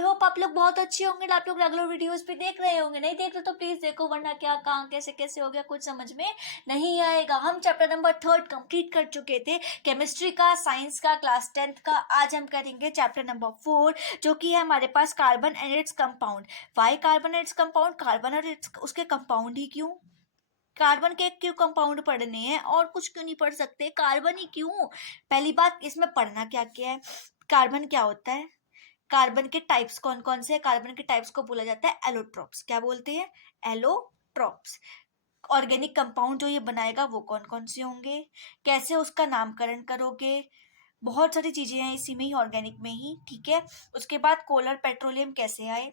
I hope आप लोग बहुत अच्छे होंगे, आप लोग रेगुलर वीडियोस भी देख रहे होंगे। नहीं देख रहे तो प्लीज देखो, वरना क्या कहाँ कैसे कैसे हो गया कुछ समझ में नहीं आएगा। हम चैप्टर नंबर 3 कंप्लीट कर चुके थे, केमिस्ट्री का, साइंस का, क्लास 10th का। आज हम करेंगे चैप्टर नंबर 4, जो कि है हमारे पास carbon and its compound. Why carbon and its compound? Carbon और उसके कंपाउंड ही क्यों? कार्बन के क्यों कंपाउंड पढ़ने हैं और कुछ क्यों नहीं पढ़ सकते? कार्बन ही क्यों? पहली बात, इसमें पढ़ना क्या क्या है, कार्बन क्या होता है, कार्बन के टाइप्स कौन कौन से हैं। कार्बन के टाइप्स को बोला जाता है एलोट्रॉप्स। क्या बोलते हैं? एलोट्रॉप्स। ऑर्गेनिक कंपाउंड जो ये बनाएगा वो कौन कौन से होंगे, कैसे उसका नामकरण करोगे, बहुत सारी चीजें हैं इसी में ही, ऑर्गेनिक में ही। ठीक है। उसके बाद कोलर पेट्रोलियम कैसे आए,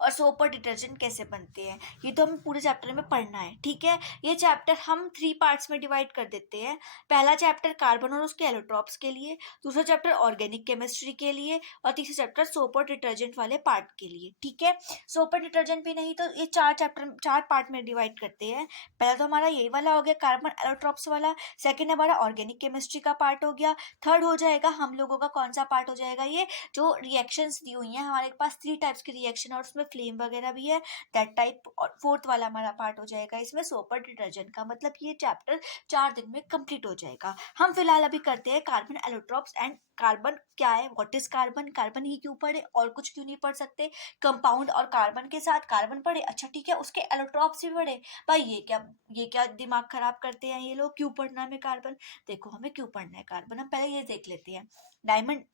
और सोप और डिटर्जेंट कैसे बनते हैं, ये तो हमें पूरे चैप्टर में पढ़ना है। ठीक है। ये चैप्टर हम 3 पार्ट्स में डिवाइड कर देते हैं। पहला चैप्टर कार्बन और उसके एलोट्रॉप्स के लिए, दूसरा चैप्टर ऑर्गेनिक केमिस्ट्री के लिए, और तीसरा चैप्टर सोप और डिटर्जेंट वाले पार्ट के लिए। ठीक है। सोप और डिटर्जेंट भी नहीं तो ये 4 पार्ट में डिवाइड करते हैं। पहला तो हमारा यही वाला हो गया, कार्बन एलोट्रॉप्स वाला। सेकेंड हमारा ऑर्गेनिक केमिस्ट्री का पार्ट हो गया। थर्ड हो जाएगा हम लोगों का कौन सा पार्ट हो जाएगा, ये जो रिएक्शंस दी हुई हैं हमारे पास 3 टाइप्स की रिएक्शन, और उसमें फ्लेम वगैरह भी है, दैट टाइप। और फोर्थ वाला हमारा पार्ट हो जाएगा इसमें सोपर डिटर्जेंट का। मतलब ये चैप्टर 4 दिन में कंप्लीट हो जाएगा। हम फिलहाल अभी करते हैं कार्बन एलोट्रॉप्स एंड कार्बन क्या है, व्हाट इज कार्बन, कार्बन ही क्यों पढ़े और कुछ क्यों नहीं पढ़ सकते। कंपाउंड और कार्बन के साथ कार्बन पढ़े, अच्छा ठीक है, उसके एलोट्रॉप्स भी पढ़े। भाई ये क्या दिमाग खराब करते हैं ये लोग, क्यों पढ़ना हमें कार्बन? देखो हमें क्यों पढ़ना है कार्बन, हम पहले ये देख लेते हैं। डायमंड,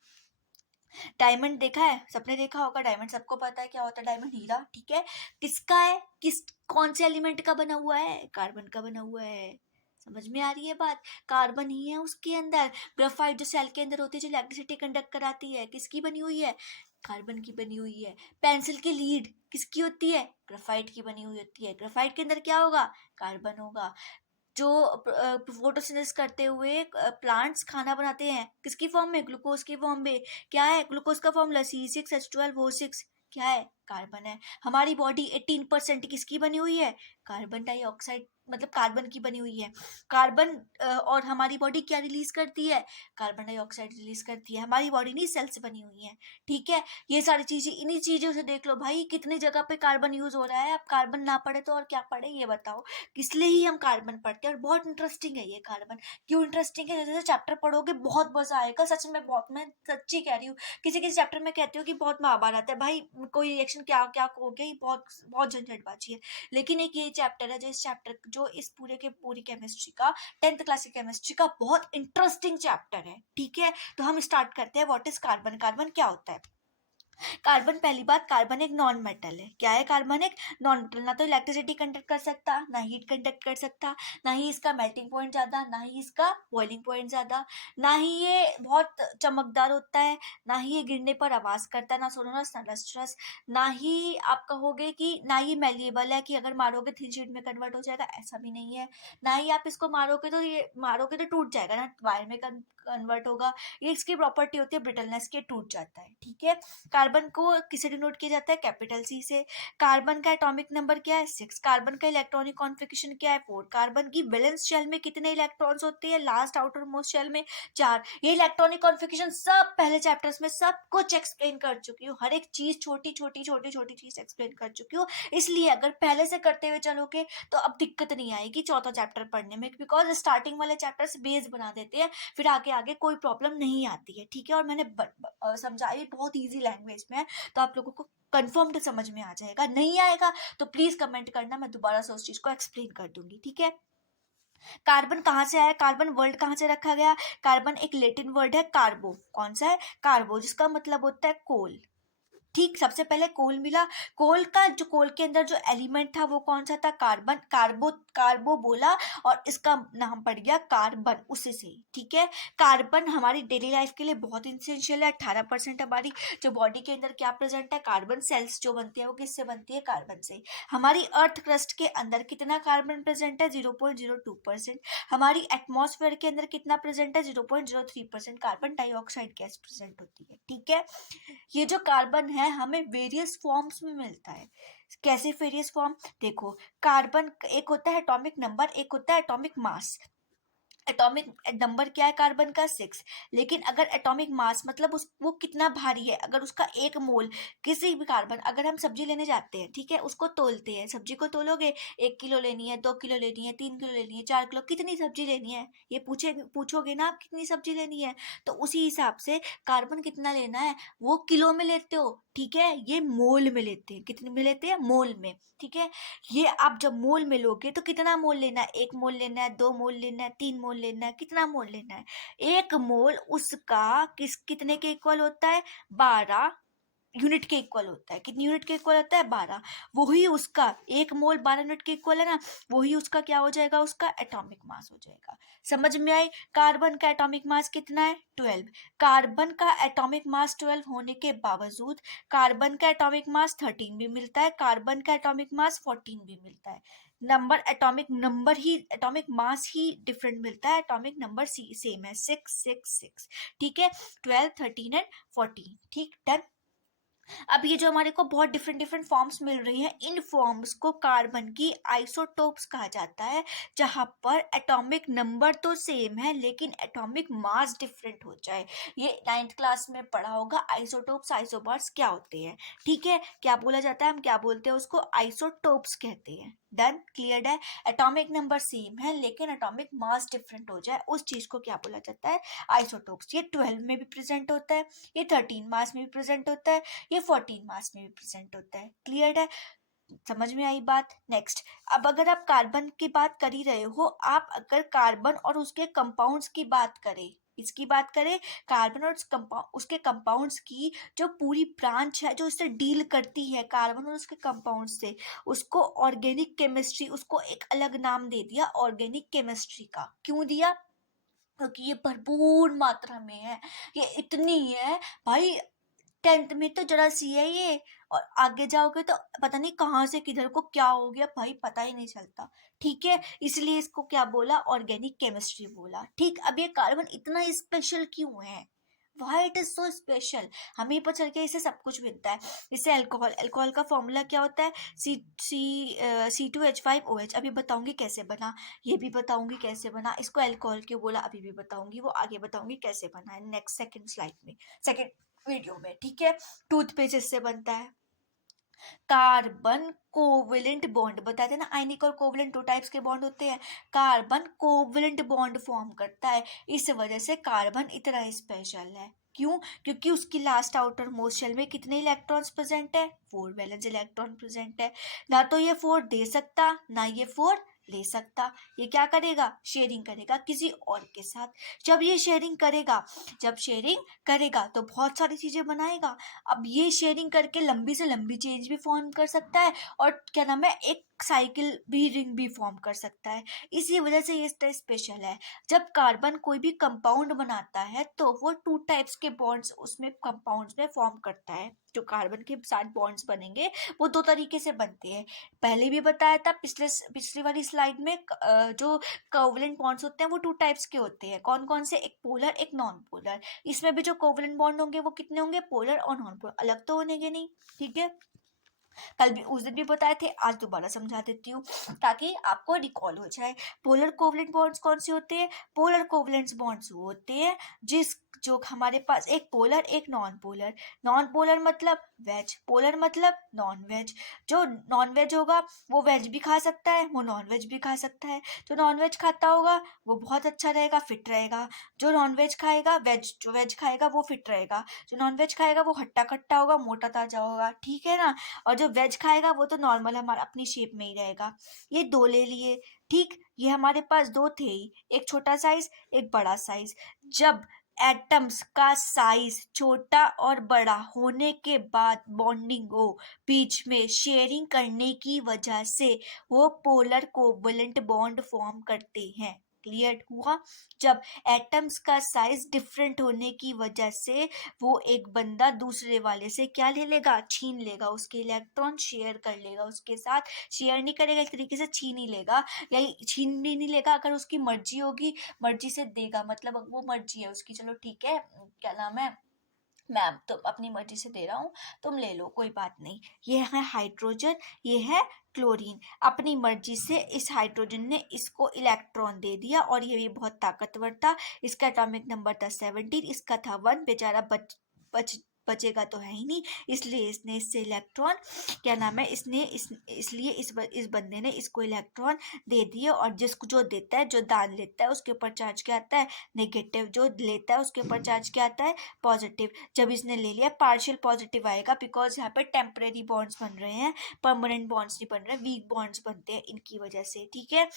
डायमंड देखा है सबने, देखा होगा डायमंड, सबको पता है क्या होता है डायमंड, हीरा। ठीक है। किसका है, किस कौन से एलिमेंट का बना हुआ है? कार्बन का बना हुआ है। समझ में आ रही है बात? कार्बन ही है उसके अंदर। ग्रेफाइट जो सेल के अंदर होती है, जो इलेक्ट्रिसिटी कंडक्ट कराती है, किसकी बनी हुई है? कार्बन की बनी हुई है। पेंसिल की लीड किसकी होती है? ग्रेफाइट की बनी हुई होती है। ग्रेफाइट के अंदर क्या होगा? कार्बन होगा। जो फोटोसिंथेसिस करते हुए प्लांट्स खाना बनाते हैं, किसकी फॉर्म में? ग्लूकोज की फॉर्म में। क्या है ग्लूकोज का फॉर्मूला? C6H12O6। क्या है? कार्बन है। हमारी बॉडी 18% किसकी बनी हुई है? कार्बन डाइऑक्साइड, मतलब कार्बन की बनी हुई है। कार्बन और हमारी बॉडी क्या रिलीज करती है? कार्बन डाइऑक्साइड रिलीज करती है। हमारी बॉडी नहीं सेल्स बनी हुई है। ठीक है। ये सारी चीजें, इन्हीं चीजों से देख लो भाई कितनी जगह पे कार्बन यूज हो रहा है। अब कार्बन ना पढ़े तो और क्या पढ़े, ये बताओ। इसलिए ही हम कार्बन पढ़ते हैं, और बहुत इंटरेस्टिंग है ये कार्बन। क्यों इंटरेस्टिंग है? जैसे जैसे चैप्टर पढ़ोगे बहुत मजा आएगा, सच में, बहुत, मैं सच्ची कह रही हूँ। किसी किसी चैप्टर में कहती हूँ कि बहुत महाभारत है भाई, कोई रिएक्शन क्या क्या हो गई, बहुत बहुत झंझटबाजी है। लेकिन एक ये चैप्टर है जो इस पूरे के पूरी केमिस्ट्री का, 10th क्लास की केमिस्ट्री का बहुत इंटरेस्टिंग चैप्टर है। ठीक है। तो हम स्टार्ट करते हैं। What is carbon? कार्बन क्या होता है? कार्बन, पहली बात, कार्बन एक नॉन मेटल है। क्या है कार्बन? एक नॉन मेटल। ना तो इलेक्ट्रिसिटी कंडक्ट कर सकता, ना हीट कंडक्ट कर सकता, ना ही इसका मेल्टिंग पॉइंट ज्यादा, ना ही इसका बॉइलिंग पॉइंट ज्यादा, ना ही ये बहुत चमकदार होता है, ना ही ये गिरने पर आवाज करता है, ना सोनोरस ना लस्ट्रस, ना ही आप कहोगे कि, ना ही मैलिएबल है कि अगर मारोगे थिन शीट में कन्वर्ट हो जाएगा, ऐसा भी नहीं है। ना ही आप इसको मारोगे तो टूट जाएगा, ना वायर में कन्वर्ट होगा। ये इसकी प्रॉपर्टी होती है ब्रिटलनेस के, टूट जाता है। ठीक है। कार्बन को किसे डिनोट किया जाता है? कैपिटल सी से। कार्बन का एटॉमिक नंबर क्या है? 6। कार्बन का इलेक्ट्रॉनिक कॉन्फ़िगरेशन क्या है? 4। कार्बन की वैलेंस शेल में कितने इलेक्ट्रॉन्स होते हैं? लास्ट आउटर मोस्ट शेल में 4। ये इलेक्ट्रॉनिक कॉन्फ़िगरेशन सब पहले चैप्टर्स में सब कुछ एक्सप्लेन कर चुकी हूँ, हर एक चीज, छोटी छोटी छोटी छोटी चीज एक्सप्लेन कर चुकी हूँ। इसलिए अगर पहले से करते हुए चलोगे तो अब दिक्कत नहीं आएगी चौथा चैप्टर पढ़ने में, बिकॉज स्टार्टिंग वाले चैप्टर्स बेस बना देते हैं, फिर आगे आगे कोई प्रॉब्लम नहीं आती है। ठीक है। और मैंने समझाई बहुत ईजी लैंग्वेज में है, तो आप लोगों को कंफर्म्ड समझ में आ जाएगा। नहीं आएगा तो प्लीज कमेंट करना, मैं दोबारा से उस चीज को एक्सप्लेन कर दूंगी। ठीक है। कार्बन कहाँ से आया? कार्बन वर्ड कहाँ से रखा गया? कार्बन एक लैटिन वर्ड है, कार्बो। कौन सा है? कार्बो, जिसका मतलब होता है कोल। ठीक। सबसे पहले कोल मिला। कोल का जो, कोल के अंदर जो एलिमेंट था वो कौन सा था? कार्बन। कार्बो, कार्बो बोला और इसका नाम पड़ गया कार्बन, उसी से ही। ठीक है। कार्बन हमारी डेली लाइफ के लिए बहुत इंसेंशियल है। 18% हमारी जो बॉडी के अंदर क्या प्रेजेंट है? कार्बन। सेल्स जो बनती है वो किससे बनती है? कार्बन से। हमारी अर्थ क्रस्ट के अंदर कितना कार्बन प्रेजेंट है? 0.02%। हमारी एटमॉस्फेयर के अंदर कितना प्रेजेंट है? 0.03% कार्बन डाइऑक्साइड गैस प्रेजेंट होती है। ठीक है। ये जो कार्बन है हमें वेरियस फॉर्म्स में मिलता है। कैसे वेरियस फॉर्म? देखो, कार्बन एक होता है एटॉमिक नंबर, एक होता है एटॉमिक मास। एटॉमिक नंबर क्या है कार्बन का 6, लेकिन अगर एटॉमिक मास मतलब उस वो कितना भारी है, अगर उसका 1 मोल किसी भी कार्बन, अगर हम सब्जी लेने जाते हैं, ठीक है, उसको तोलते हैं, सब्जी को तोलोगे, 1 किलो लेनी है, 2 किलो लेनी है, 3 किलो लेनी है, 4 किलो, कितनी सब्जी लेनी है, ये पूछोगे ना आप कितनी सब्जी लेनी है, तो उसी हिसाब से कार्बन कितना लेना है वो किलो में लेते हो, ठीक है, ये मोल में लेते हैं, कितने में लेते हैं, मोल में, ठीक है। ये आप जब मोल में लोगे तो कितना मोल लेना है, 1 मोल लेना है, 2 मोल लेना है, 3 मोल लेना है, कितना मोल लेना है, 1 मोल उसका कितने के इक्वल होता है, 12 यूनिट के इक्वल होता है, कितनी यूनिट के इक्वल होता है, 12, वही उसका 1 मोल 12 यूनिट के इक्वल है ना, वही उसका क्या हो जाएगा, उसका एटॉमिक मास हो जाएगा। समझ में आई, कार्बन का एटॉमिक मास कितना है, 12, कार्बन का एटॉमिक मास 12 होने के बावजूद कार्बन का एटॉमिक मास 13 भी मिलता है, कार्बन का एटॉमिक मास 14 भी मिलता है, नंबर एटॉमिक मास ही डिफरेंट मिलता है, एटॉमिक नंबर सेम है, 666, ठीक है, 12 13 एंड 14, ठीक, डन। अब ये जो हमारे को बहुत डिफरेंट डिफरेंट फॉर्म्स मिल रही हैं, इन फॉर्म्स को कार्बन की आइसोटोप्स कहा जाता है, जहां पर एटॉमिक नंबर तो सेम है लेकिन एटॉमिक मास डिफरेंट हो जाए। ये 9th क्लास में पढ़ा होगा, आइसोटोप्स आइसोबार्स क्या होते हैं, ठीक है, क्या बोला जाता है, हम क्या बोलते हैं उसको, आइसोटोप्स कहते हैं, डन, क्लियर है। एटॉमिक नंबर सेम है लेकिन एटॉमिक मास डिफरेंट हो जाए, उस चीज को क्या बोला जाता है, आइसोटोप्स। ये 12 में भी प्रेजेंट होता है, ये 13 मास में भी प्रेजेंट होता है, ये 14 मास में भी प्रेजेंट होता है, क्लियर है, समझ में आई बात। नेक्स्ट, अब अगर आप कार्बन की बात कर ही रहे हो, आप अगर कार्बन और उसके कंपाउंड्स की बात करें, इसकी बात करें, कार्बन और उसके कंपाउंड्स की जो पूरी ब्रांच है जो इससे डील करती है कार्बन और उसके कंपाउंड से, उसको ऑर्गेनिक केमिस्ट्री, उसको एक अलग नाम दे दिया ऑर्गेनिक केमिस्ट्री का। क्यों दिया, क्योंकि ये भरपूर मात्रा में है, ये इतनी है भाई, 10th में तो जरा सी है ये, और आगे जाओगे तो पता नहीं कहाँ से किधर को क्या हो गया भाई, पता ही नहीं चलता, ठीक है, इसलिए इसको क्या बोला, ऑर्गेनिक केमिस्ट्री बोला, ठीक। अब ये कार्बन इतना स्पेशल क्यों है, why it is so special, हमें पता चल के इससे सब कुछ मिलता है। जैसे अल्कोहल, अल्कोहल का फॉर्मूला क्या होता है, C2H5OH, अभी बताऊंगी कैसे बना, ये भी बताऊंगी कैसे बना, इसको अल्कोहल क्यों बोला अभी भी बताऊंगी, वो आगे बताऊंगी कैसे बना है नेक्स्ट सेकंड स्लाइड में, सेकंड वीडियो में, ठीक है। टूथपेस्ट इससे बनता है, कार्बन कोवेलेंट बॉन्ड, बताते हैं ना, आयनिक और कोवेलेंट 2 टाइप्स के बॉन्ड होते हैं, कार्बन कोवेलेंट बॉन्ड फॉर्म करता है, इस वजह से कार्बन इतना स्पेशल है। क्यों, क्योंकि उसकी लास्ट आउटर मोस्ट शेल में कितने इलेक्ट्रॉन्स प्रेजेंट है, 4 वैलेंस इलेक्ट्रॉन प्रेजेंट है, ना तो ये 4 दे सकता ना ये 4 ले सकता, ये क्या करेगा, शेयरिंग करेगा किसी और के साथ। जब ये शेयरिंग करेगा, जब शेयरिंग करेगा तो बहुत सारी चीजें बनाएगा, अब ये शेयरिंग करके लंबी से लंबी चेंज भी फॉर्म कर सकता है, और क्या नाम है, एक साइकिल भी, रिंग भी फॉर्म कर सकता है, इसी वजह से ये स्पेशल है। जब कार्बन कोई भी कंपाउंड बनाता है तो वो 2 टाइप्स के बॉन्ड्स उसमें कंपाउंड्स में फॉर्म करता है, जो कार्बन के साथ बॉन्ड्स बनेंगे वो 2 तरीके से बनते हैं, पहले भी बताया था पिछली वाली स्लाइड में, जो कोवलेंट बॉन्ड्स होते हैं वो 2 टाइप्स के होते हैं, कौन कौन से, एक पोलर एक नॉन पोलर, इसमें भी जो कोवलेंट बॉन्ड होंगे वो कितने होंगे, पोलर और नॉन पोलर, अलग तो होंगे नहीं, ठीक है। कल भी, उस दिन भी बताए थे, आज दोबारा समझा देती हूँ ताकि आपको रिकॉल हो जाए। पोलर कोवलेंट बॉन्ड्स कौन से होते हैं, पोलर कोवलेंट बॉन्ड्स वो होते हैं जो हमारे पास एक पोलर एक नॉन पोलर, नॉन पोलर मतलब वेज, पोलर मतलब नॉन वेज, जो नॉन वेज होगा वो वेज भी खा सकता है, वो नॉन वेज भी खा सकता है, जो नॉन वेज खाता होगा वो बहुत अच्छा रहेगा, फिट रहेगा, जो नॉन वेज खाएगा, जो वेज खाएगा वो फिट रहेगा, जो नॉन वेज खाएगा वो हट्टा कट्टा होगा, मोटा ताजा होगा, ठीक है ना, और जो वेज खाएगा वो तो नॉर्मल हमारा अपनी शेप में ही रहेगा। ये 2 ले लिए, ठीक, ये हमारे पास 2 थे ही, एक छोटा साइज एक बड़ा साइज। जब एटम्स का साइज छोटा और बड़ा होने के बाद बॉन्डिंग हो, बीच में शेयरिंग करने की वजह से वो पोलर कोवलेंट बॉन्ड फॉर्म करते हैं, क्लियर हुआ। जब एटम्स का साइज डिफरेंट होने की वजह से वो एक बंदा दूसरे वाले से क्या ले लेगा, छीन लेगा, उसके इलेक्ट्रॉन शेयर कर लेगा उसके साथ, शेयर नहीं करेगा, एक तरीके से छीन ही लेगा, या छीन भी नहीं लेगा, अगर उसकी मर्जी होगी मर्जी से देगा, मतलब वो मर्जी है उसकी, चलो ठीक है, क्या नाम है, मैम तो अपनी मर्जी से दे रहा हूँ, तुम ले लो, कोई बात नहीं। ये है हाइड्रोजन, ये है क्लोरीन। अपनी मर्जी से इस हाइड्रोजन ने इसको इलेक्ट्रॉन दे दिया और ये भी बहुत ताकतवर था। इसका एटॉमिक नंबर था 17, इसका था 1। बेचारा बचेगा तो है ही नहीं, इसलिए इसने इससे इलेक्ट्रॉन, क्या नाम है, इसलिए इस बंदे ने इसको इलेक्ट्रॉन दे दिए। और जिसको जो देता है, जो दान लेता है, उसके ऊपर चार्ज क्या आता है, नेगेटिव। जो लेता है उसके ऊपर चार्ज क्या आता है, पॉजिटिव। जब इसने ले लिया पार्शियल पॉजिटिव आएगा, बिकॉज यहाँ पे टेम्परेरी बॉन्ड्स बन रहे हैं, परमानेंट बॉन्ड्स नहीं बन रहे, वीक बॉन्ड्स बनते हैं इनकी वजह से, ठीक है।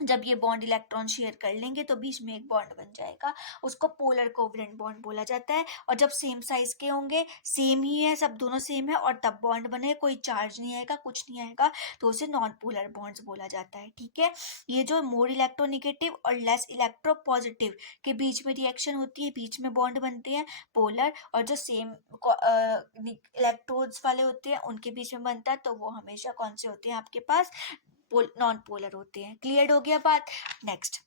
जब ये बॉन्ड इलेक्ट्रॉन शेयर कर लेंगे तो बीच में एक बॉन्ड बन जाएगा, उसको पोलर कोवलेंट बॉन्ड बोला जाता है। और जब सेम साइज के होंगे, सेम ही है, सब दोनों सेम है, और तब बॉन्ड बने, कोई चार्ज नहीं आएगा, कुछ नहीं आएगा, तो उसे नॉन पोलर बॉन्ड्स बोला जाता है, ठीक है। ये जो मोर इलेक्ट्रोनिगेटिव और लेस इलेक्ट्रोपॉजिटिव के बीच में रिएक्शन होती है, बीच में बॉन्ड बनते हैं पोलर, और जो सेम इलेक्ट्रोड्स वाले होते हैं उनके बीच में बनता है, तो वो हमेशा कौन से होते हैं आपके पास, नॉन पोलर होते हैं। क्लियर हो गया बात। नेक्स्ट,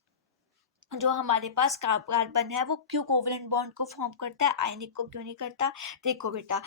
जो हमारे पास कार्बन है वो क्यों कोवलेंट बॉन्ड को फॉर्म करता है, आयनिक को क्यों नहीं करता। देखो बेटा,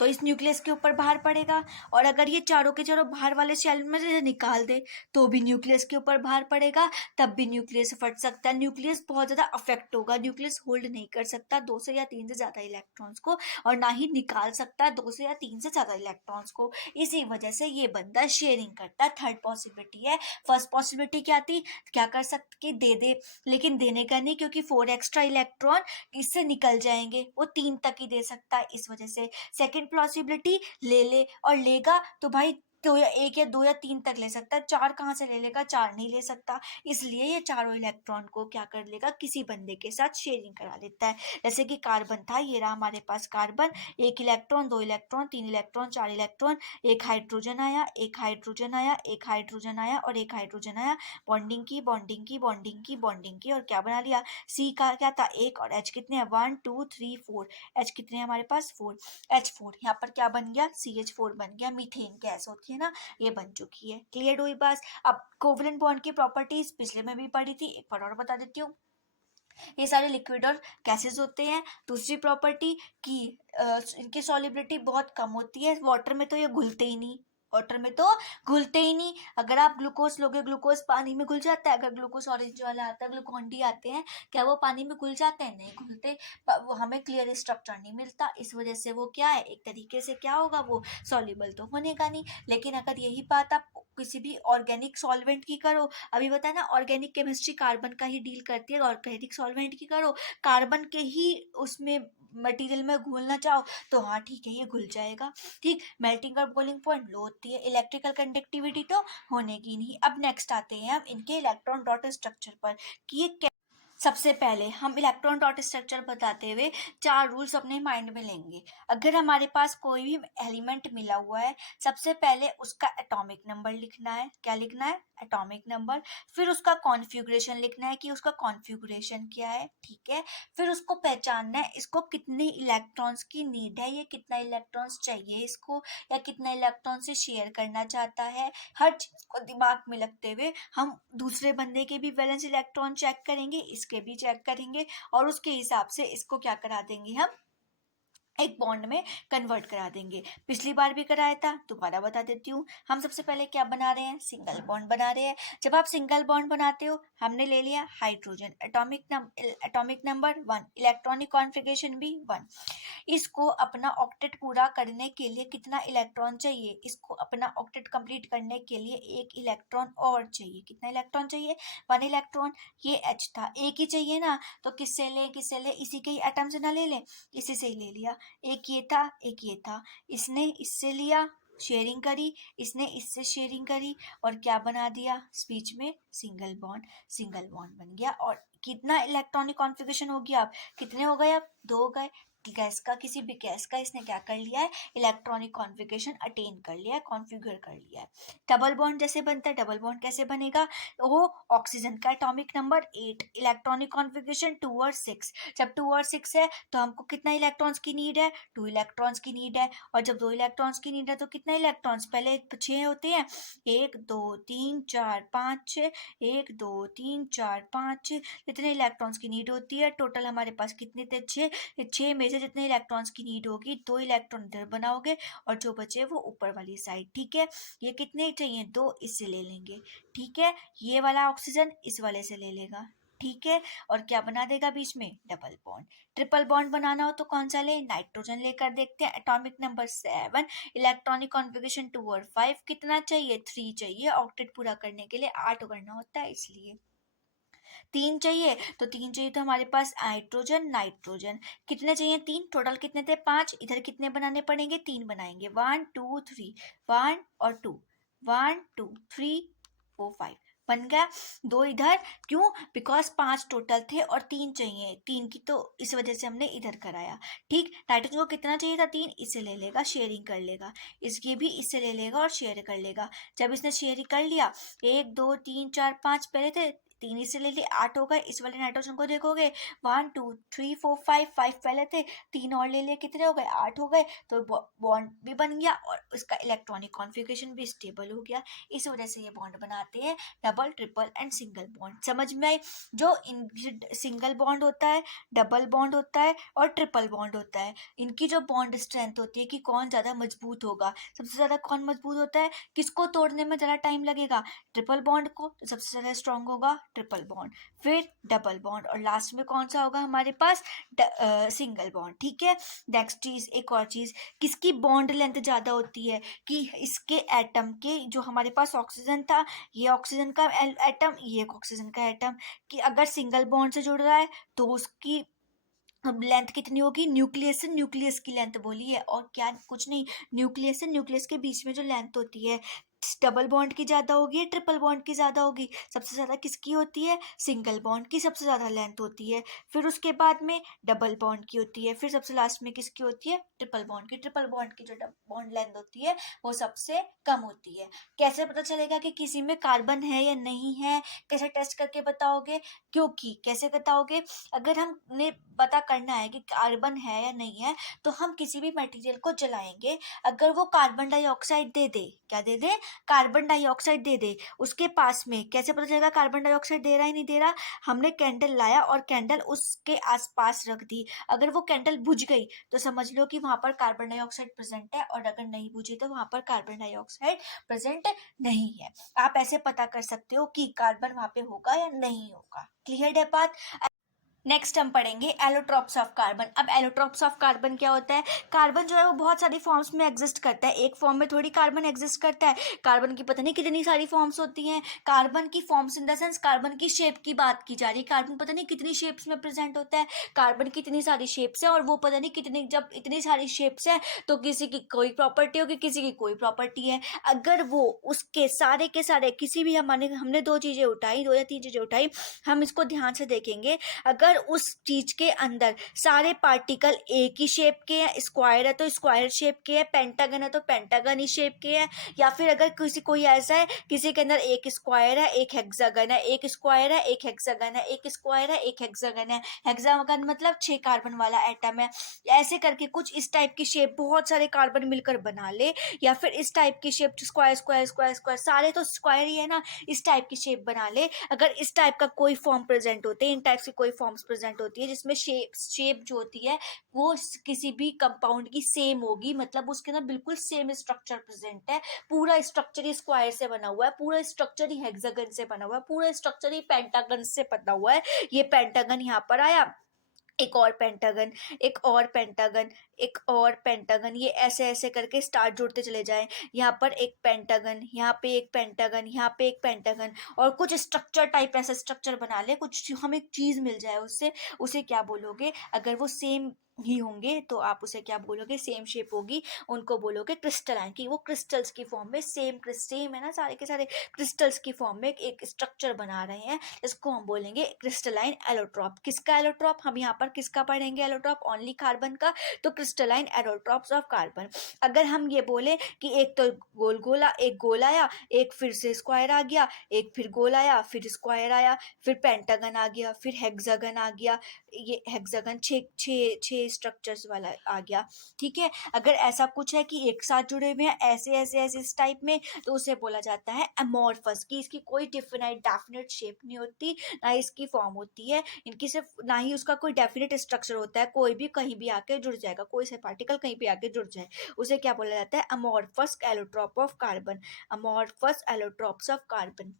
तो इस न्यूक्लियस के ऊपर भार पड़ेगा, और अगर ये चारों के चारों बाहर वाले शेल में से निकाल दे तो भी न्यूक्लियस के ऊपर भार पड़ेगा, तब भी न्यूक्लियस फट सकता है। न्यूक्लियस बहुत ज़्यादा अफेक्ट होगा, न्यूक्लियस होल्ड नहीं कर सकता 2 से या 3 से ज़्यादा इलेक्ट्रॉन्स को, और ना ही निकाल सकता 2 से या 3 से ज़्यादा इलेक्ट्रॉन्स को। इसी वजह से ये बंदा शेयरिंग करता है। थर्ड पॉसिबिलिटी है। फर्स्ट पॉसिबिलिटी क्या थी, क्या कर सकते, दे दे, लेकिन देने का नहीं, क्योंकि 4 एक्स्ट्रा इलेक्ट्रॉन इससे निकल जाएंगे, वो 3 तक ही दे सकता है, इस वजह से। सेकेंड पॉसिबिलिटी, ले ले, और लेगा तो भाई तो या 1 या 2 या 3 तक ले सकता है, 4 कहाँ से ले लेगा, 4 नहीं ले सकता, इसलिए ये चारों इलेक्ट्रॉन को क्या कर लेगा, किसी बंदे के साथ शेयरिंग करा लेता है। जैसे कि कार्बन था, ये रहा हमारे पास carbon, 1 electron, 2 electron, 3 electron, 4 electron, एक हाइड्रोजन आया, एक हाइड्रोजन आया, एक हाइड्रोजन आया, और एक हाइड्रोजन आया, बॉन्डिंग की, बॉन्डिंग की, बॉन्डिंग की, बॉन्डिंग की, और क्या बना लिया, सी का क्या था 1, और H कितने हैं 1 2 3 4, H कितने हैं हमारे पास 4, H4, यहाँ पर क्या बन गया, CH4 बन गया, मीथेन गैस होती है ना, ये बन चुकी है। क्लियर हुई बात। अब कोवलेंट बॉन्ड की प्रॉपर्टीज पिछले में भी पढ़ी थी, एक बार और बता देती हूँ। ये सारे लिक्विड और गैसेस होते हैं। दूसरी प्रॉपर्टी कि इनकी सॉलिबिलिटी बहुत कम होती है, वाटर में तो ये घुलते ही नहीं, वाटर में तो घुलते ही नहीं। अगर आप ग्लूकोज लोगे, ग्लूकोज पानी में घुल जाता है। अगर ग्लूकोज ऑरेंज वाला आता है, ग्लूकोन डी आते हैं, क्या वो पानी में घुल जाते हैं, नहीं घुलते, वो हमें क्लियर स्ट्रक्चर नहीं मिलता, इस वजह से वो क्या है, एक तरीके से क्या होगा, वो सॉल्युबल तो होने का नहीं। लेकिन अगर यही बात आप किसी भी ऑर्गेनिक सॉल्वेंट की करो, अभी बताया ना ऑर्गेनिक केमिस्ट्री कार्बन का ही डील करती है, ऑर्गेनिक सॉल्वेंट की करो, कार्बन के ही उसमें मटेरियल में घुलना चाहो, तो हाँ ठीक है, ये घुल जाएगा, ठीक। मेल्टिंग और बॉइलिंग पॉइंट लो होती है, इलेक्ट्रिकल कंडक्टिविटी तो होने की नहीं। अब नेक्स्ट आते हैं हम इनके इलेक्ट्रॉन डॉट स्ट्रक्चर पर कि ये सबसे पहले हम इलेक्ट्रॉन डॉट स्ट्रक्चर बताते हुए 4 रूल्स अपने माइंड में लेंगे। अगर हमारे पास कोई भी एलिमेंट मिला हुआ है, सबसे पहले उसका एटॉमिक नंबर लिखना है। क्या लिखना है, एटॉमिक नंबर। फिर उसका कॉन्फ़िगरेशन लिखना है कि उसका कॉन्फ़िगरेशन क्या है, ठीक है। फिर उसको पहचानना है इसको कितने इलेक्ट्रॉन्स की नीड है, ये कितना इलेक्ट्रॉन्स चाहिए इसको, या कितना इलेक्ट्रॉन से शेयर करना चाहता है। हर चीज़ को दिमाग में रखते हुए हम दूसरे बंदे के भी वैलेंस इलेक्ट्रॉन चेक करेंगे, इसके भी चेक करेंगे, और उसके हिसाब से इसको क्या करा देंगे, हम एक बॉन्ड में कन्वर्ट करा देंगे। पिछली बार भी कराया था, दोबारा बता देती हूँ। हम सबसे पहले क्या बना रहे हैं, सिंगल बॉन्ड बना रहे हैं। जब आप सिंगल बॉन्ड बनाते हो, हमने ले लिया hydrogen, atomic number 1, electronic configuration भी 1। इसको अपना ऑक्टेट पूरा करने के लिए कितना इलेक्ट्रॉन चाहिए, इसको अपना ऑक्टेट कंप्लीट करने के लिए 1 इलेक्ट्रॉन और चाहिए। कितना इलेक्ट्रॉन चाहिए, 1 इलेक्ट्रॉन। ये H था, एक ही चाहिए ना, तो किससे लें, किससे लें, इसी के ही एटम से ना ले लें, इसी से ही ले लिया। एक ये था, एक ये था, इसने इससे लिया, शेयरिंग करी, इसने इससे शेयरिंग करी, और क्या बना दिया, बीच में सिंगल बॉन्ड बन गया। और कितना इलेक्ट्रॉनिक कॉन्फ़िगरेशन हो गया, अब कितने हो गए, अब 2 हो गए। गैस का, किसी भी गैस का इसने क्या कर लिया है, इलेक्ट्रॉनिक कॉन्फ़िगरेशन अटेन कर लिया है, कॉन्फ़िगर कर लिया है। डबल बॉन्ड जैसे बनता है, डबल बॉन्ड कैसे बनेगा, वो ऑक्सीजन का एटॉमिक नंबर 8, इलेक्ट्रॉनिक कॉन्फ़िगरेशन 2 और 6। जब 2 और 6 है तो हमको कितना इलेक्ट्रॉन्स की नीड है, 2 इलेक्ट्रॉन्स की नीड है। और जब 2 इलेक्ट्रॉन्स की नीड है तो कितना इलेक्ट्रॉन्स, पहले 6 होते हैं, 1 2 3 4 5 6, 1 2 3 4 5 6, इतने इलेक्ट्रॉन्स की नीड होती है। टोटल हमारे पास कितने थे, 6। 6 में से नीचे जितने इलेक्ट्रॉन्स की नीड होगी 2 इलेक्ट्रॉन इधर बनाओगे और जो बचे वो ऊपर वाली साइड, ठीक है। ये कितने चाहिए, 2, इससे ले लेंगे, ठीक है। ये वाला ऑक्सीजन इस वाले से ले लेगा, ठीक है। और क्या बना देगा बीच में, डबल बॉन्ड। ट्रिपल बॉन्ड बनाना हो तो कौन सा ले, नाइट्रोजन लेकर देखते हैं। एटॉमिक नंबर 7, इलेक्ट्रॉनिक कॉन्फ़िगरेशन 2 और 5, कितना चाहिए, 3 चाहिए। ऑक्टेट पूरा करने के लिए 8 करना होता है, इसलिए 3 चाहिए। तो 3 चाहिए तो हमारे पास नाइट्रोजन, नाइट्रोजन कितने चाहिए, 3। टोटल कितने थे, 5। इधर कितने बनाने पड़ेंगे, 3 बनाएंगे। 1 2 3, 1 और 2, 1 2 3 4 5 बन गया। 2 इधर, क्यों, बिकॉज 5 टोटल थे और 3 चाहिए, 3 की तो इस वजह से हमने इधर कराया, ठीक। नाइट्रोजन को कितना चाहिए था, 3, इससे ले लेगा, शेयरिंग कर लेगा। इसके भी इससे ले लेगा और शेयर कर लेगा। जब इसने शेयरिंग कर लिया, 1 2 3 4 5 पहले थे, 3 इससे ले लिए, 8 हो गए। इस वाले नाइट्रोजन को देखोगे, 1 2 3 4 5, 5 पहले थे, 3 और ले लिए, कितने हो गए, 8 हो गए। तो बॉन्ड भी बन गया और उसका इलेक्ट्रॉनिक कॉन्फ़िगरेशन भी स्टेबल हो गया। इस वजह से ये बॉन्ड बनाते हैं double, triple and single bond. समझ में आई। जो सिंगल बॉन्ड होता है, डबल बॉन्ड होता है और ट्रिपल बॉन्ड होता है, इनकी जो बॉन्ड स्ट्रेंथ होती है कि कौन ज़्यादा मजबूत होगा, सबसे ज़्यादा कौन मजबूत होता है, किसको तोड़ने में ज़्यादा टाइम लगेगा, ट्रिपल बॉन्ड को। तो सबसे ज़्यादा स्ट्रांग होगा ट्रिपल बॉन्ड, फिर डबल बॉन्ड और लास्ट में कौन सा होगा हमारे पास, सिंगल बॉन्ड, ठीक है। नेक्स्ट चीज़, एक और चीज़, किसकी बॉन्ड लेंथ ज़्यादा होती है, कि इसके एटम के, जो हमारे पास ऑक्सीजन था, ये ऑक्सीजन का एटम, ये ऑक्सीजन का एटम, कि अगर सिंगल बॉन्ड से जुड़ रहा है तो उसकी अब लेंथ कितनी होगी, न्यूक्लियस से न्यूक्लियस की लेंथ बोली है, और क्या, कुछ नहीं, न्यूक्लियस से न्यूक्लियस के बीच में जो लेंथ होती है, डबल बॉन्ड की ज़्यादा होगी, ट्रिपल बॉन्ड की ज़्यादा होगी। सबसे ज़्यादा किसकी होती है, सिंगल बॉन्ड की सबसे ज़्यादा लेंथ होती है। फिर उसके बाद में डबल बॉन्ड की होती है, फिर सबसे लास्ट में किसकी होती है, ट्रिपल बॉन्ड की। ट्रिपल बॉन्ड की जो बॉन्ड लेंथ होती है वो सबसे कम होती है। कैसे पता चलेगा कि किसी में कार्बन है या नहीं है, कैसे टेस्ट करके बताओगे, क्योंकि कैसे बताओगे, अगर हमने पता करना है कि कार्बन है या नहीं है, तो हम किसी भी मटेरियल को जलाएंगे, अगर वो कार्बन डाइऑक्साइड दे दे, क्या दे दे, कार्बन डाइऑक्साइड दे दे, उसके पास में कैसे पता चलेगा कार्बन डाइऑक्साइड दे रहा है नहीं दे रहा, हमने कैंडल लाया और कैंडल उसके आसपास रख दी, अगर वो कैंडल बुझ गई तो समझ लो कि वहां पर कार्बन डाइऑक्साइड प्रेजेंट है, और अगर नहीं बुझी तो वहां पर कार्बन डाइऑक्साइड प्रेजेंट नहीं है। आप ऐसे पता कर सकते हो कि कार्बन वहां पे होगा या नहीं होगा। क्लियर है बात। नेक्स्ट हम पढ़ेंगे एलोट्रॉप्स ऑफ कार्बन। अब एलोट्रॉप्स ऑफ कार्बन क्या होता है, कार्बन जो है वो बहुत सारी फॉर्म्स में एग्जिस्ट करता है, एक फॉर्म में थोड़ी कार्बन एग्जिस्ट करता है, कार्बन की पता नहीं कितनी सारी फॉर्म्स होती हैं। कार्बन की forms in the sense carbon की शेप की बात की जा रही है, कार्बन पता नहीं कितनी शेप्स में प्रेजेंट होता है, कार्बन की इतनी सारी शेप्स है, और वो पता नहीं कितनी, जब इतनी सारी शेप्स है तो किसी की कोई प्रॉपर्टी होगी, किसी की कोई प्रॉपर्टी है। अगर वो उसके सारे के सारे किसी भी हमने 2 चीजें उठाई, 2 या 3 चीजें उठाई, हम इसको ध्यान से देखेंगे, अगर उस चीज के अंदर सारे पार्टिकल एक ही शेप के हैं, स्क्वायर है तो स्क्वायर शेप के हैं, पेंटागन है तो पेंटागन ही शेप के हैं, या फिर अगर कोई ऐसा है किसी के अंदर एक स्क्वायर है एक हेक्सागन है, एक स्क्वायर है एक हेक्सागन है, एक स्क्वायर है एक हेक्सागन है, हेक्सागन मतलब 6 कार्बन वाला एटम है, ऐसे करके कुछ इस टाइप की शेप बहुत सारे कार्बन मिलकर बना ले, या फिर इस टाइप की shape square square square square, सारे तो स्क्वायर ही है ना, इस टाइप की शेप बना ले। अगर इस टाइप का कोई फॉर्म प्रेजेंट होते हैं, इन टाइप की कोई फॉर्म्स प्रेजेंट होती है जिसमें शेप जो होती है वो किसी भी कंपाउंड की सेम होगी, मतलब उसके अंदर बिल्कुल सेम स्ट्रक्चर प्रेजेंट है, पूरा स्ट्रक्चर ही स्क्वायर से बना हुआ है, पूरा स्ट्रक्चर ही हेक्सागन से बना हुआ है, पूरा स्ट्रक्चर ही पेंटागन से बना हुआ है, ये पेंटागन यहाँ पर आया, एक और पेंटागन, एक और पेंटागन, एक और पेंटागन, ये ऐसे ऐसे करके स्टार जुड़ते चले जाएं, यहाँ पर एक पेंटागन, यहाँ पे एक पेंटागन, यहाँ पे एक पेंटागन, और कुछ स्ट्रक्चर टाइप ऐसा स्ट्रक्चर बना ले, कुछ हमें एक चीज मिल जाए उससे, उसे क्या बोलोगे, अगर वो सेम ही होंगे तो आप उसे क्या बोलोगे, सेम शेप होगी, उनको बोलोगे क्रिस्टलाइन, कि वो क्रिस्टल्स की फॉर्म में सेम है ना, सारे के सारे क्रिस्टल्स की फॉर्म में एक स्ट्रक्चर बना रहे हैं, इसको हम बोलेंगे क्रिस्टलाइन एलोट्रॉप। किसका एलोट्रॉप, हम यहाँ पर किसका पढ़ेंगे एलोट्रॉप, ओनली कार्बन का, तो क्रिस्टलाइन एलोट्रॉप्स ऑफ कार्बन। अगर हम ये बोले कि एक तो एक गोल आया, एक फिर से स्क्वायर आ गया, एक फिर गोल आया, फिर स्क्वायर आया, फिर पेंटागन आ गया, फिर हेक्सागन आ गया, ये हेक्सागन 6 ऐसे स्ट्रक्चर्स वाला आ गया, ठीक है। अगर ऐसा कुछ है कि एक साथ जुड़े हुए हैं ऐसे ऐसे ऐसे इस टाइप में, तो उसे बोला जाता है अमॉर्फस, कि इसकी कोई डेफिनेट शेप नहीं होती, ना इसकी फॉर्म होती है, इनकी सिर्फ ना ही उसका कोई डेफिनेट स्ट्रक्चर होता है, कोई भी कहीं भी आके जुड़ जाएगा, कोई से पार्टिकल कहीं भी आके जुड़ जाए, उसे क्या बोला जाता है, amorphous allotrope of carbon, amorphous allotropes of carbon.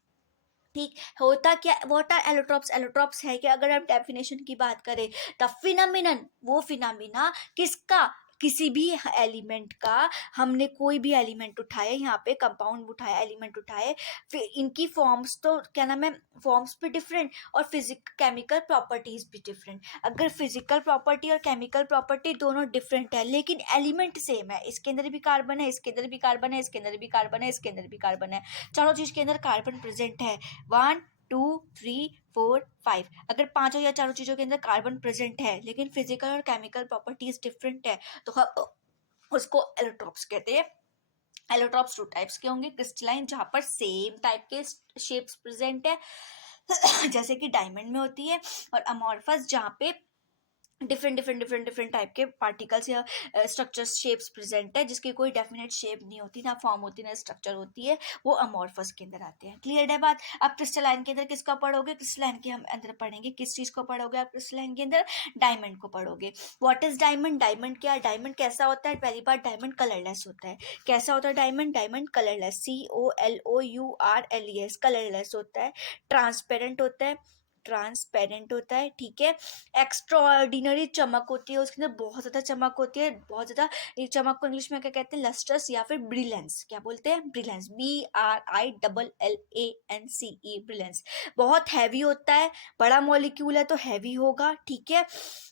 ठीक। होता क्या, व्हाट आर एलोट्रॉप्स, एलोट्रॉप्स है कि अगर आप डेफिनेशन की बात करें, द फिनोमिनन, वो फिनोमिना किसका, किसी भी एलिमेंट का, हमने कोई भी एलिमेंट उठाए, यहाँ पे कंपाउंड उठाया, एलिमेंट उठाए, फिर इनकी फॉर्म्स तो क्या नाम है, फॉर्म्स भी डिफरेंट और फिजिक केमिकल प्रॉपर्टीज भी डिफरेंट। अगर फिजिकल प्रॉपर्टी और केमिकल प्रॉपर्टी दोनों डिफरेंट है लेकिन एलिमेंट सेम है, इसके अंदर भी कार्बन है, इसके अंदर भी कार्बन है, इसके अंदर भी कार्बन है, इसके अंदर भी कार्बन है, चारों चीज के अंदर कार्बन प्रेजेंट है, 1 2 3 4 5, अगर पांचों या चारों चीजों के अंदर कार्बन प्रेजेंट है लेकिन फिजिकल और केमिकल प्रॉपर्टीज डिफरेंट है, तो हम उसको एलोट्रॉप्स कहते हैं। एलोट्रॉप्स टू टाइप्स के होंगे, क्रिस्टलाइन जहाँ पर सेम टाइप के शेप्स प्रेजेंट है जैसे कि डायमंड में होती है, और अमॉर्फस जहाँ पे डिफरेंट टाइप के पार्टिकल्स या स्ट्रक्चर्स शेप्स प्रेजेंट है, जिसकी कोई डेफिनेट शेप नहीं होती, ना फॉर्म होती, ना स्ट्रक्चर होती है, वो अमॉर्फस के अंदर आते हैं। क्लियर है बात। अब क्रिस्टलाइन के अंदर किसका पढ़ोगे, क्रिस्टलाइन के हम अंदर पढ़ेंगे किस चीज को पढ़ोगे आप, क्रिस्टलाइन के अंदर डायमंड को पढ़ोगे। व्हाट इज डायमंड, डायमंड क्या है, डायमंड कैसा होता है, पहली बार डायमंड कलरलेस होता है। कैसा होता है diamond, diamond colourless, COLOURLES, colourless होता है, ट्रांसपेरेंट होता है, ट्रांसपेरेंट होता है, ठीक है। एक्स्ट्रा ऑर्डिनरी चमक होती है, उसके अंदर बहुत ज़्यादा चमक होती है, बहुत ज़्यादा। ये चमक को इंग्लिश में क्या कहते हैं, लस्टर्स या फिर ब्रिलेंस, क्या बोलते हैं, ब्रिलेंस, BRILLANCE, ब्रिलेंस। बहुत हैवी होता है, बड़ा मॉलिक्यूल है तो हैवी होगा, ठीक है।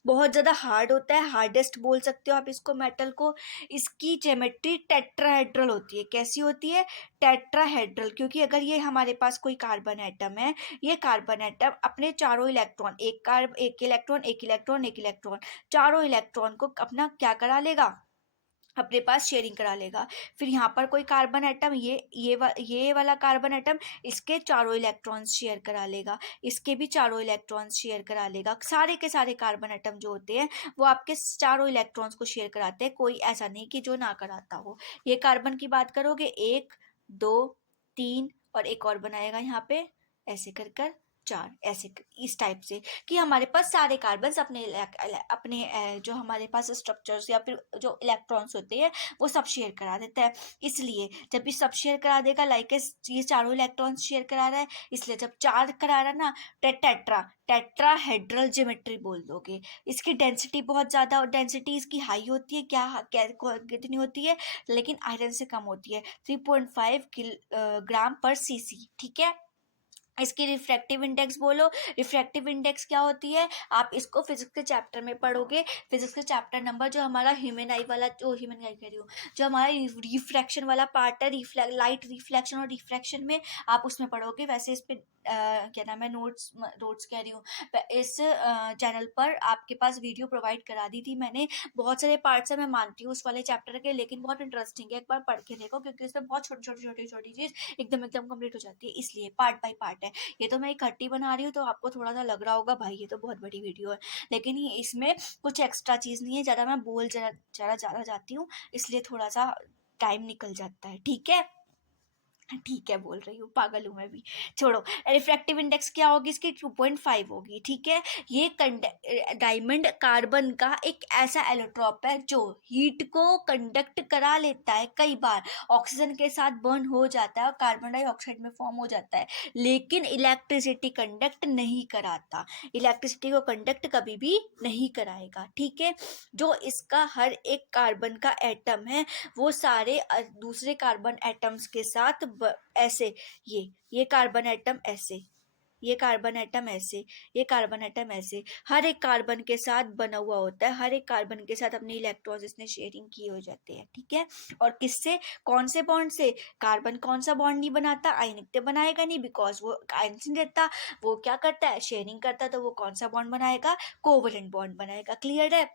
बहुत ज़्यादा हार्ड होता है, हार्डेस्ट बोल सकते हो आप इसको मेटल को। इसकी ज्योमेट्री टेट्राहेड्रल होती है, कैसी होती है, टेट्राहेड्रल, क्योंकि अगर ये हमारे पास कोई कार्बन एटम है, ये कार्बन एटम अपने चारों इलेक्ट्रॉन, एक इलेक्ट्रॉन एक इलेक्ट्रॉन एक इलेक्ट्रॉन, चारों इलेक्ट्रॉन को अपना क्या करा लेगा, अपने पास शेयरिंग करा लेगा। फिर यहाँ पर कोई कार्बन एटम, ये वाला कार्बन एटम इसके चारों इलेक्ट्रॉन्स शेयर करा लेगा, इसके भी चारों इलेक्ट्रॉन्स शेयर करा लेगा। सारे के सारे कार्बन एटम जो होते हैं वो आपके चारों इलेक्ट्रॉन्स को शेयर कराते हैं, कोई ऐसा नहीं कि जो ना कराता हो। ये कार्बन की बात करोगे, 1 2 3 और एक और बनाएगा यहाँ पे, ऐसे कर कर 4, ऐसे इस टाइप से, कि हमारे पास सारे कार्बन्स अपने जो हमारे पास स्ट्रक्चर्स या फिर जो इलेक्ट्रॉन्स होते हैं वो सब शेयर करा देता है। इसलिए जब ये सब शेयर करा देगा, लाइक ये चारों इलेक्ट्रॉन्स शेयर करा रहा है, इसलिए जब 4 करा रहा है ना, टेट्राहेड्रल ज्योमेट्री बोल दोगे। इसकी डेंसिटी बहुत ज़्यादा, और डेंसिटी इसकी हाई होती है, कितनी होती है, लेकिन आयरन से कम होती है, 3.5 ग्राम पर सीसी, ठीक है। इसकी रिफ्रैक्टिव इंडेक्स बोलो, रिफ्रैक्टिव इंडेक्स क्या होती है, आप इसको फिजिक्स के चैप्टर में पढ़ोगे, फिजिक्स के चैप्टर नंबर जो हमारा ह्यूमन आई वाला, ह्यूमन आई कह रही हूँ, जो हमारा रिफ्रैक्शन वाला पार्ट है, लाइट रिफ्लेक्शन और रिफ्रैक्शन में आप उसमें पढ़ोगे। वैसे इस पे क्या नाम है, नोट्स कह रही हूँ, इस चैनल पर आपके पास वीडियो प्रोवाइड करा दी थी मैंने, बहुत सारे पार्ट्स है, मैं मानती हूँ उस वाले चैप्टर के, लेकिन बहुत इंटरेस्टिंग है, एक बार पढ़ के देखो, क्योंकि उसमें बहुत छोटी चीज़ एकदम कंप्लीट हो जाती है, इसलिए पार्ट बाय पार्ट है। ये तो मैं इकट्ठी बना रही हूँ तो आपको थोड़ा सा लग रहा होगा भाई ये तो बहुत बड़ी वीडियो है, लेकिन ये इसमें कुछ एक्स्ट्रा चीज़ नहीं है, ज़्यादा मैं बोल ज़्यादा जाती हूँ, इसलिए थोड़ा सा टाइम निकल जाता है, ठीक है। ठीक है, बोल रही हूँ, पागल हूँ मैं भी, छोड़ो। रिफ्रैक्टिव इंडेक्स क्या होगी इसकी, 2.5 होगी, ठीक है। ये डायमंड कार्बन का एक ऐसा एलोट्रॉप है जो हीट को कंडक्ट करा लेता है, कई बार ऑक्सीजन के साथ बर्न हो जाता है और कार्बन डाइऑक्साइड में फॉर्म हो जाता है, लेकिन इलेक्ट्रिसिटी कंडक्ट नहीं कराता, इलेक्ट्रिसिटी को कंडक्ट कभी भी नहीं कराएगा, ठीक है। जो इसका हर एक कार्बन का एटम है वो सारे दूसरे कार्बन एटम्स के साथ ऐसे, ये कार्बन एटम ऐसे, ये कार्बन एटम ऐसे, ये कार्बन एटम ऐसे, हर एक कार्बन के साथ बना हुआ होता है, हर एक कार्बन के साथ अपने इलेक्ट्रॉन्स इसने शेयरिंग किए हो जाते हैं, ठीक है। और किससे, कौन से बॉन्ड से, कार्बन कौन सा बॉन्ड नहीं बनाता, आयनिक तो बनाएगा नहीं, बिकॉज वो आयन नहीं देता, वो क्या करता है, शेयरिंग करता है, तो वो कौन सा बॉन्ड बनाएगा, कोवलेंट बॉन्ड बनाएगा। क्लियर है।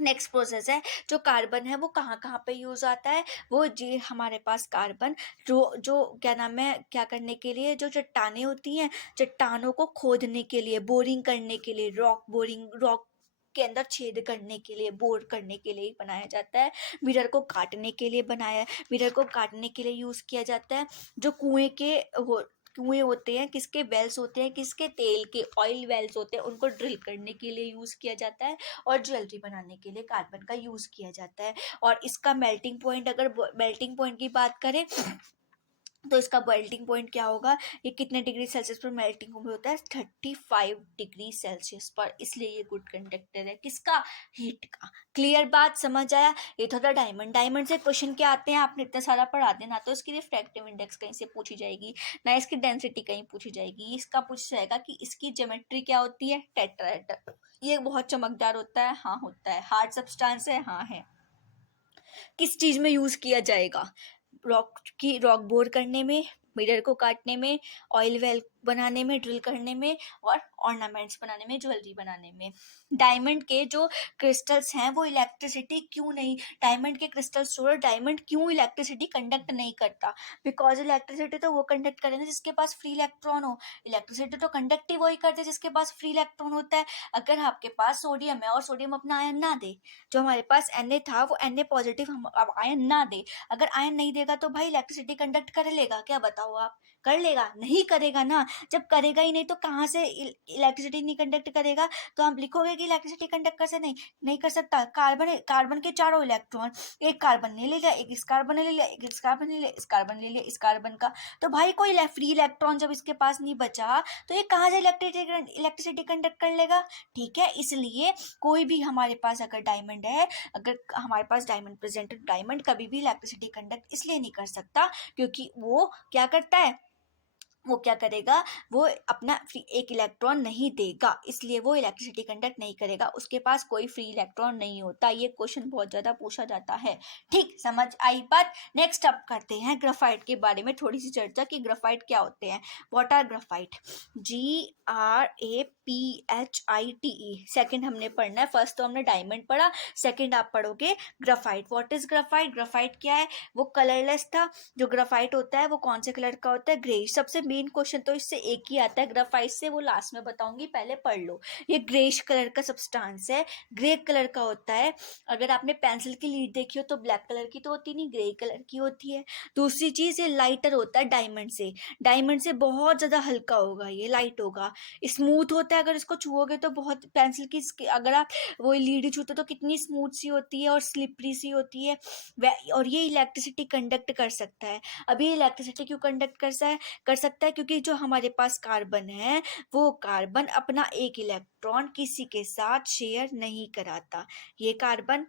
नेक्स्ट प्रोसेस है, जो कार्बन है वो कहाँ कहाँ पे यूज आता है, वो जी हमारे पास कार्बन जो क्या नाम है, क्या करने के लिए, जो चट्टानें होती हैं, चट्टानों को खोदने के लिए, बोरिंग करने के लिए, रॉक बोरिंग, रॉक के अंदर छेद करने के लिए, बोर करने के लिए बनाया जाता है। मिरर को काटने के लिए बनाया, मिरर को काटने के लिए यूज़ किया जाता है। जो कुएं होते हैं, किसके वेल्स होते हैं, किसके तेल के ऑयल वेल्स होते हैं, उनको ड्रिल करने के लिए यूज़ किया जाता है। और ज्वेलरी बनाने के लिए कार्बन का यूज़ किया जाता है। और इसका मेल्टिंग पॉइंट, अगर मेल्टिंग पॉइंट की बात करें तो इसका मेल्टिंग पॉइंट क्या होगा, ये कितने डिग्री सेल्सियस पर मेल्टिंग होता है, 35 डिग्री सेल्सियस पर। इसलिए ये गुड कंडक्टर है, किसका, हीट का। क्लियर बात, समझ आया। ये तो था डायमंड। डायमंड से क्वेश्चन क्या आते हैं, आपने इतना सारा पढ़ा देना, तो इसकी रिफ्रैक्टिव इंडेक्स कहीं से पूछी जाएगी, ना इसकी डेंसिटी कहीं पूछी जाएगी। इसका पूछ जाएगा कि इसकी ज्योमेट्री क्या होती है, टेट्राहेड्रल। ये बहुत चमकदार होता है, हाँ होता है। हार्ड सब्सटेंस है, हाँ है। किस चीज में यूज किया जाएगा, रॉक बोर करने में, मिरर को काटने में, ऑयल वेल बनाने में, ड्रिल करने में, और ऑर्नामेंट्स बनाने में, ज्वेलरी बनाने में। डायमंड के जो क्रिस्टल्स हैं वो इलेक्ट्रिसिटी क्यों नहीं, डायमंड के क्रिस्टल्स छोड़ो, डायमंड क्यों इलेक्ट्रिसिटी कंडक्ट नहीं करता, बिकॉज इलेक्ट्रिसिटी तो वो कंडक्ट करे ना जिसके पास फ्री इलेक्ट्रॉन हो। इलेक्ट्रिसिटी तो कंडक्ट ही वही करते जिसके पास फ्री इलेक्ट्रॉन होता है। अगर आपके पास सोडियम है और सोडियम अपना आयन ना दे, जो हमारे पास Na था वो Na पॉजिटिव हम अब आयन ना दे, अगर आयन नहीं देगा तो भाई इलेक्ट्रिसिटी कंडक्ट कर लेगा क्या, बताओ आप, कर लेगा, नहीं करेगा ना। जब करेगा ही नहीं तो कहाँ से इलेक्ट्रिसिटी नहीं कंडक्ट करेगा, तो आप लिखोगे कि इलेक्ट्रिसिटी कंडक्ट कर से नहीं कर सकता। कार्बन के चारों इलेक्ट्रॉन, एक कार्बन ने ले लिया, एक इस कार्बन ने ले लिया, एक इस कार्बन ने ले लिया, इस कार्बन ले लिया, इस कार्बन का, तो भाई कोई फ्री इलेक्ट्रॉन जब इसके पास नहीं बचा तो ये कहाँ से इलेक्ट्रिसिटी कंडक्ट कर लेगा। ठीक है, इसलिए कोई भी हमारे पास अगर डायमंड है, अगर हमारे पास डायमंड प्रेजेंट है, डायमंड कभी भी इलेक्ट्रिसिटी कंडक्ट इसलिए नहीं कर सकता क्योंकि वो क्या करता है, वो क्या करेगा, वो अपना एक इलेक्ट्रॉन नहीं देगा, इसलिए वो इलेक्ट्रिसिटी कंडक्ट नहीं करेगा, उसके पास कोई फ्री इलेक्ट्रॉन नहीं होता। ये क्वेश्चन बहुत ज़्यादा पूछा जाता है। ठीक, समझ आई बात। नेक्स्ट अब करते हैं ग्राफाइट के बारे में थोड़ी सी चर्चा कि ग्राफाइट क्या होते हैं। What are graphite, GRAPHITE। Second हमने पढ़ना है, फर्स्ट तो हमने डायमंड पढ़ा, सेकंड आप पढ़ोगे graphite. What is graphite, graphite क्या है, वो कलरलेस था। जो ग्राफाइट होता है वो कौन से कलर का होता है, ग्रेइश। सबसे मेन क्वेश्चन तो इससे एक ही आता है ग्राफाइट से, वो लास्ट में बताऊंगी, पहले पढ़ लो। ये ग्रेइश कलर का सब्सटेंस है, ग्रे कलर का होता है। अगर आपने पेंसिल की लीड देखी हो तो ब्लैक कलर की तो होती नहीं, ग्रे कलर की होती है। दूसरी चीज, ये लाइटर होता है डायमंड से बहुत ज्यादा हल्का होगा, ये लाइट होगा, स्मूथ होता है। अगर इसको छुओगे तो बहुत, पेंसिल की अगर आप वो लीड छूते तो कितनी स्मूथ सी होती है और स्लिपरी सी होती है। और ये इलेक्ट्रिसिटी कंडक्ट कर सकता है। अभी इलेक्ट्रिसिटी क्यों कंडक्ट कर सकता है, क्योंकि जो हमारे पास कार्बन है वो कार्बन अपना एक इलेक्ट्रॉन किसी के साथ शेयर नहीं कराता। ये कार्बन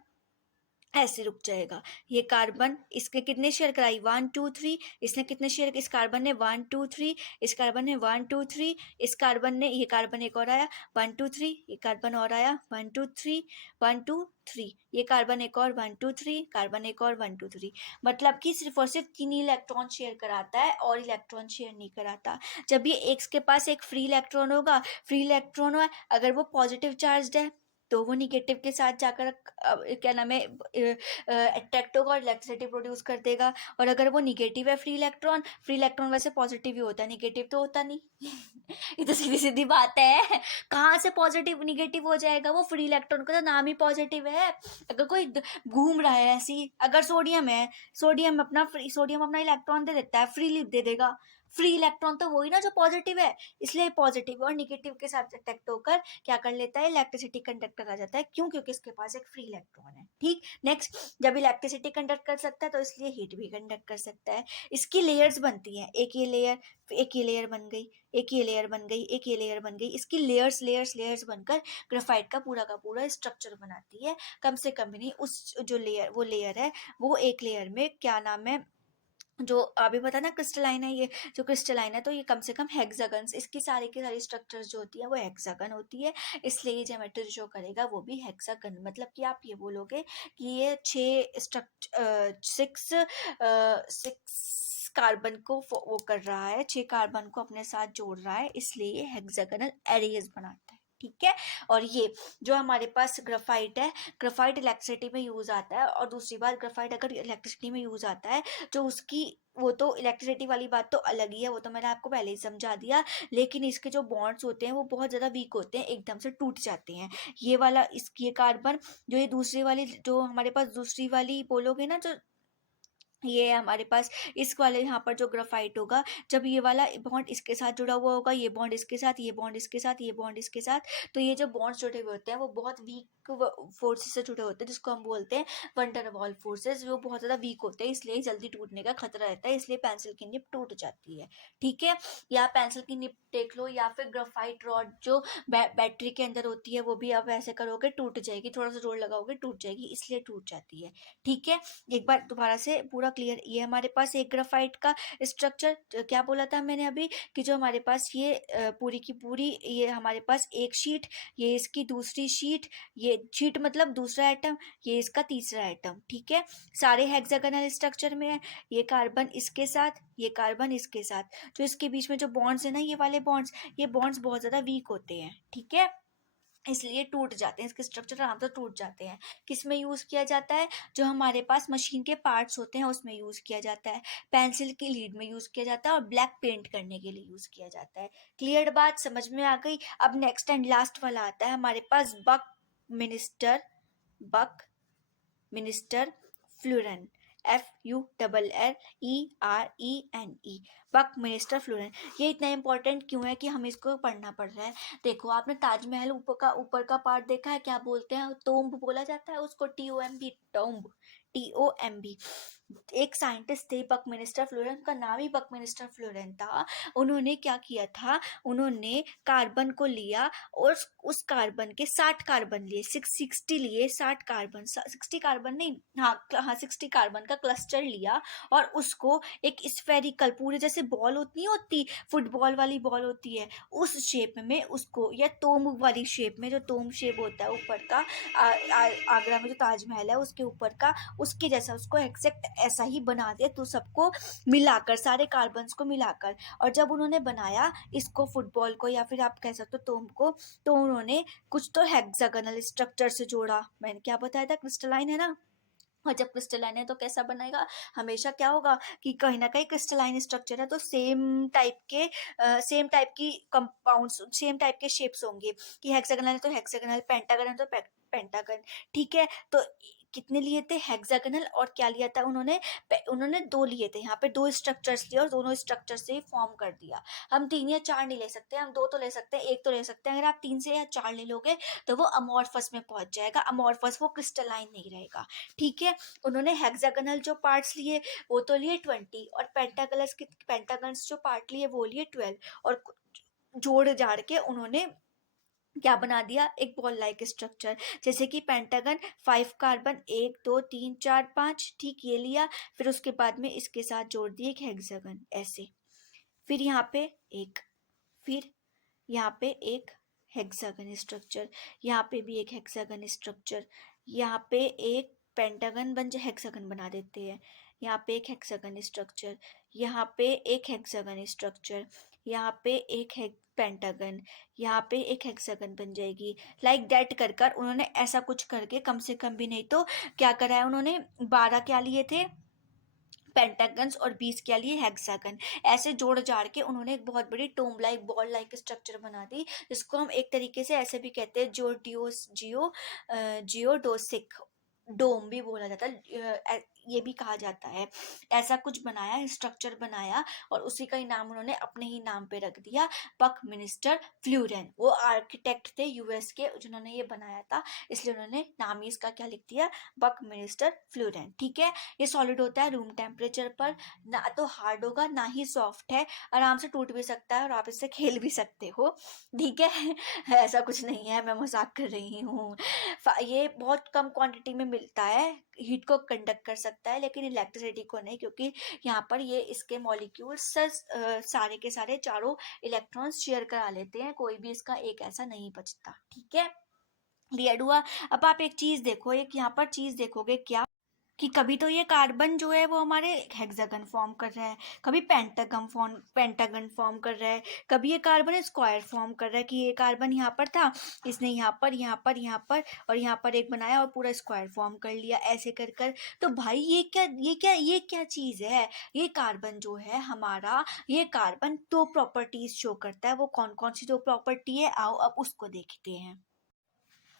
ऐसे रुक जाएगा, ये कार्बन इसके कितने शेयर कराई, 1 2 3, इसने कितने शेयर, इस कार्बन ने 1 2 3, इस कार्बन ने 1 2 3, इस कार्बन ने, ये कार्बन एक और आया 1 2 3, ये कार्बन और आया 1 2 3 1 2 3, ये कार्बन एक और 1 2 3, कार्बन एक और 1 2 3। मतलब कि सिर्फ और सिर्फ 3 इलेक्ट्रॉन शेयर कराता है और इलेक्ट्रॉन शेयर नहीं कराता। जब ये एक्स के पास एक फ्री इलेक्ट्रॉन होगा, फ्री इलेक्ट्रॉन है, अगर वो पॉजिटिव चार्ज है तो वो निगेटिव के साथ जाकर क्या नाम है अट्रैक्ट होगा और इलेक्ट्रिसिटी प्रोड्यूस कर देगा। और अगर वो निगेटिव है, फ्री इलेक्ट्रॉन वैसे पॉजिटिव ही होता है, निगेटिव तो होता नहीं। ये तो सीधी सीधी बात है, कहाँ से पॉजिटिव निगेटिव हो जाएगा, वो फ्री इलेक्ट्रॉन का तो नाम ही पॉजिटिव है। अगर कोई घूम रहा है ऐसी, अगर सोडियम है, सोडियम अपना इलेक्ट्रॉन दे देता है, फ्रीली दे देगा, फ्री इलेक्ट्रॉन तो वही ना जो पॉजिटिव है, इसलिए पॉजिटिव और निगेटिव के साथ अट्रैक्ट होकर क्या कर लेता है, इलेक्ट्रिसिटी कंडक्टर आ जाता है। क्यों, क्योंकि इसके पास एक फ्री इलेक्ट्रॉन है। ठीक, नेक्स्ट, जब इलेक्ट्रिसिटी कंडक्ट कर सकता है तो इसलिए हीट भी कंडक्ट कर सकता है। इसकी लेयर्स बनती हैं, एक ये लेयर बन गई, एक ये लेयर बन गई, एक ये लेयर बन गई, इसकी लेयर्स बनकर ग्राफाइट का पूरा स्ट्रक्चर बनाती है। कम से कम भी नहीं, उस जो लेयर है वो एक लेयर में क्या नाम है, जो अभी पता ना क्रिस्टलाइन है, ये जो क्रिस्टलाइन है तो ये कम से कम हेक्सागन्स, इसकी सारी की सारी स्ट्रक्चर्स जो होती है वो हेक्सागन होती है, इसलिए ये ज्योमेट्री जो करेगा वो भी हेक्सागन। मतलब कि आप ये बोलोगे कि ये 6 कार्बन को वो कर रहा है, 6 कार्बन को अपने साथ जोड़ रहा है, इसलिए ये हेक्सागनल एरेज बनाता है। ठीक है। और ये जो हमारे पास ग्राफाइट है, ग्राफाइट इलेक्ट्रिसिटी में यूज आता है। और दूसरी बात, ग्राफाइट अगर इलेक्ट्रिसिटी में यूज आता है जो उसकी, वो तो इलेक्ट्रिसिटी वाली बात तो अलग ही है, वो तो मैंने आपको पहले ही समझा दिया। लेकिन इसके जो बॉन्ड्स होते हैं वो बहुत ज़्यादा वीक होते हैं, एकदम से टूट जाते हैं। ये वाला ये कार्बन, जो ये दूसरी वाली, जो हमारे पास दूसरी वाली बोलोगे ना, जो ये हमारे पास इस वाले यहाँ पर जो ग्राफाइट होगा, जब ये वाला बॉन्ड इसके साथ जुड़ा हुआ होगा, ये बॉन्ड इसके साथ, ये बॉन्ड इसके साथ, ये बॉन्ड इसके साथ, तो ये जो बॉन्ड्स जुड़े हुए होते हैं वो बहुत वीक फोर्सेस से जुड़े होते हैं, जिसको हम बोलते हैं वंडर वॉल फोर्सेस। वो बहुत ज़्यादा वीक होते हैं, इसलिए जल्दी टूटने का खतरा रहता है, इसलिए पेंसिल की निप टूट जाती है। ठीक है, या पेंसिल की निप देख लो, या फिर ग्राफाइट रॉड जो बैटरी के अंदर होती है, वो भी आप ऐसे करोगे टूट जाएगी, थोड़ा सा जोर लगाओगे टूट जाएगी, इसलिए टूट जाती है। ठीक है, एक बार दोबारा से पूरा क्लियर। ये हमारे पास एक ग्राफाइट का स्ट्रक्चर, क्या बोला था मैंने अभी, कि जो हमारे पास ये पूरी की पूरी, ये हमारे पास एक शीट, ये इसकी दूसरी शीट, ये शीट मतलब दूसरा एटम, ये इसका तीसरा एटम। ठीक है, सारे हेक्सागोनल स्ट्रक्चर में है। ये कार्बन इसके साथ, ये कार्बन इसके साथ, जो इसके बीच में जो बॉन्ड्स है ना, ये वाले बॉन्ड्स, ये बॉन्ड्स बहुत ज़्यादा वीक होते हैं। ठीक है, इसलिए टूट जाते हैं, इसके स्ट्रक्चर आराम से टूट जाते हैं। किस में यूज़ किया जाता है, जो हमारे पास मशीन के पार्ट्स होते हैं उसमें यूज़ किया जाता है, पेंसिल की लीड में यूज़ किया जाता है, और ब्लैक पेंट करने के लिए यूज़ किया जाता है। क्लियर बात समझ में आ गई। अब नेक्स्ट एंड लास्ट वाला आता है हमारे पास बक मिनिस्टर फ्लोरेन, FULLERENE, बक मिनिस्टर फ्लोरेन। ये इतना इंपॉर्टेंट क्यों है कि हमें इसको पढ़ना पड़ रहा है? देखो, आपने ताजमहल ऊपर का पार्ट देखा है, क्या बोलते हैं, टोम्ब बोला जाता है उसको, TOMB, टोम्ब, TOMB। एक साइंटिस्ट थे बकमिनिस्टर फ्लोरेन, का नाम ही बकमिनिस्टर फ्लोरेन था। उन्होंने क्या किया था, उन्होंने कार्बन को लिया और उस कार्बन के 60 कार्बन लिए, 60 लिए, 60 कार्बन, 60 कार्बन नहीं, हाँ 60 कार्बन का क्लस्टर लिया, और उसको एक स्फेरिकल, पूरे जैसे बॉल नहीं होती, फुटबॉल वाली बॉल होती है, उस शेप में उसको, या तोम वाली शेप में, जो तोम शेप होता है ऊपर का, आगरा में जो ताजमहल है उसके ऊपर का, उसके जैसा उसको एग्जैक्ट ऐसा ही बना दिया, तो सबको मिलाकर, सारे कार्बन्स को मिलाकर। और जब उन्होंने बनाया इसको, फुटबॉल को, या फिर आप कह सकते हो तोम को, तो उन्होंने कुछ तो हेक्सागोनल स्ट्रक्चर से जोड़ा। मैंने क्या बताया था, क्रिस्टलाइन है ना, और जब क्रिस्टलाइन है तो कैसा बनेगा, हमेशा क्या होगा कि कहीं ना कहीं क्रिस्टलाइन स्ट्रक्चर है तो सेम टाइप की कंपाउंड्स, सेम टाइप के शेप्स होंगे, कि हेक्सागोनल है तो हेक्सागोनल, पेंटागन है तो पेंटागन। ठीक है, तो कितने लिए थे हेक्सागोनल, और क्या लिया था उन्होंने, उन्होंने 2 लिए थे, यहाँ पे 2 स्ट्रक्चर्स लिए और दोनों स्ट्रक्चर से ही फॉर्म कर दिया। हम 3 या 4 नहीं ले सकते, हम 2 तो ले सकते हैं, 1 तो ले सकते हैं। अगर आप 3 से या 4 ले लोगे तो वो अमॉर्फस में पहुंच जाएगा, अमॉर्फस, वो क्रिस्टलाइन नहीं रहेगा। ठीक है, उन्होंने हेक्सागोनल जो पार्ट्स लिए वो तो लिए 20, और पेंटागन्स जो पार्ट लिए वो लिए 12, और जोड़ जाड़ के उन्होंने क्या बना दिया, एक बॉल लाइक स्ट्रक्चर। जैसे कि पेंटागन 5 कार्बन, 1 2 3 4 5, ठीक, ये लिया, फिर उसके बाद में इसके साथ जोड़ दिए एक हेक्सागन ऐसे, फिर यहाँ पे एक, फिर यहाँ पे एक हेक्सागन स्ट्रक्चर, यहाँ पे भी एक हेक्सागन स्ट्रक्चर, यहाँ पे एक पेंटागन बन जाए, हेक्सागन बना देते हैं, यहाँ पे एक हेक्सागन स्ट्रक्चर, यहाँ पे एक हेक्सागन स्ट्रक्चर, यहाँ पे एक पेंटागन, यहाँ पे एक हेक्सागन बन जाएगी। लाइक दैट कर कर उन्होंने ऐसा कुछ करके, कम से कम भी नहीं तो क्या करा है उन्होंने, 12 क्या लिए थे पेंटागन्स, और 20 क्या लिए हेक्सागन, ऐसे जोड़ जाड़ के उन्होंने एक बहुत बड़ी atom like, ball like structure बना दी, जिसको हम एक तरीके से ऐसे भी कहते हैं, जियोडोसिक डोम भी बोला जाता है, ये भी कहा जाता है। ऐसा कुछ बनाया, स्ट्रक्चर बनाया, और उसी का ही नाम उन्होंने अपने ही नाम पे रख दिया, बकमिनिस्टर फ्लोरेन। वो आर्किटेक्ट थे यूएस के जिन्होंने ये बनाया था, इसलिए उन्होंने नाम ही इसका क्या लिख दिया, बकमिनिस्टर फ्लोरेन। ठीक है, ये सॉलिड होता है रूम टेम्परेचर पर, ना तो हार्ड होगा ना ही सॉफ्ट है, आराम से टूट भी सकता है और आप इससे खेल भी सकते हो। ठीक है, ऐसा कुछ नहीं है, मैं मजाक कर रही हूँ। ये बहुत कम क्वांटिटी में मिलता है, हीट को कंडक्ट कर सकता है, लेकिन इलेक्ट्रिसिटी को नहीं, क्योंकि यहाँ पर ये इसके मॉलिक्यूल्स सारे के सारे चारों इलेक्ट्रॉन्स शेयर करा लेते हैं, कोई भी इसका एक ऐसा नहीं बचता। ठीक है, क्लियर हुआ। अब आप एक चीज देखो, एक यहाँ पर चीज देखोगे, क्या कि कभी तो ये कार्बन जो है वो हमारे हेक्सागन फॉर्म कर रहा है, कभी पेंटागन फॉर्म कर रहा है, कभी ये कार्बन स्क्वायर फॉर्म कर रहा है कि ये कार्बन यहाँ पर था, इसने यहाँ पर यहाँ पर यहाँ पर और यहाँ पर एक बनाया और पूरा स्क्वायर फॉर्म कर लिया, ऐसे कर कर। तो भाई ये क्या चीज़ है? ये कार्बन जो है हमारा, ये कार्बन दो प्रॉपर्टीज शो करता है। वो कौन कौन सी दो प्रॉपर्टी है, आओ अब उसको देखते हैं।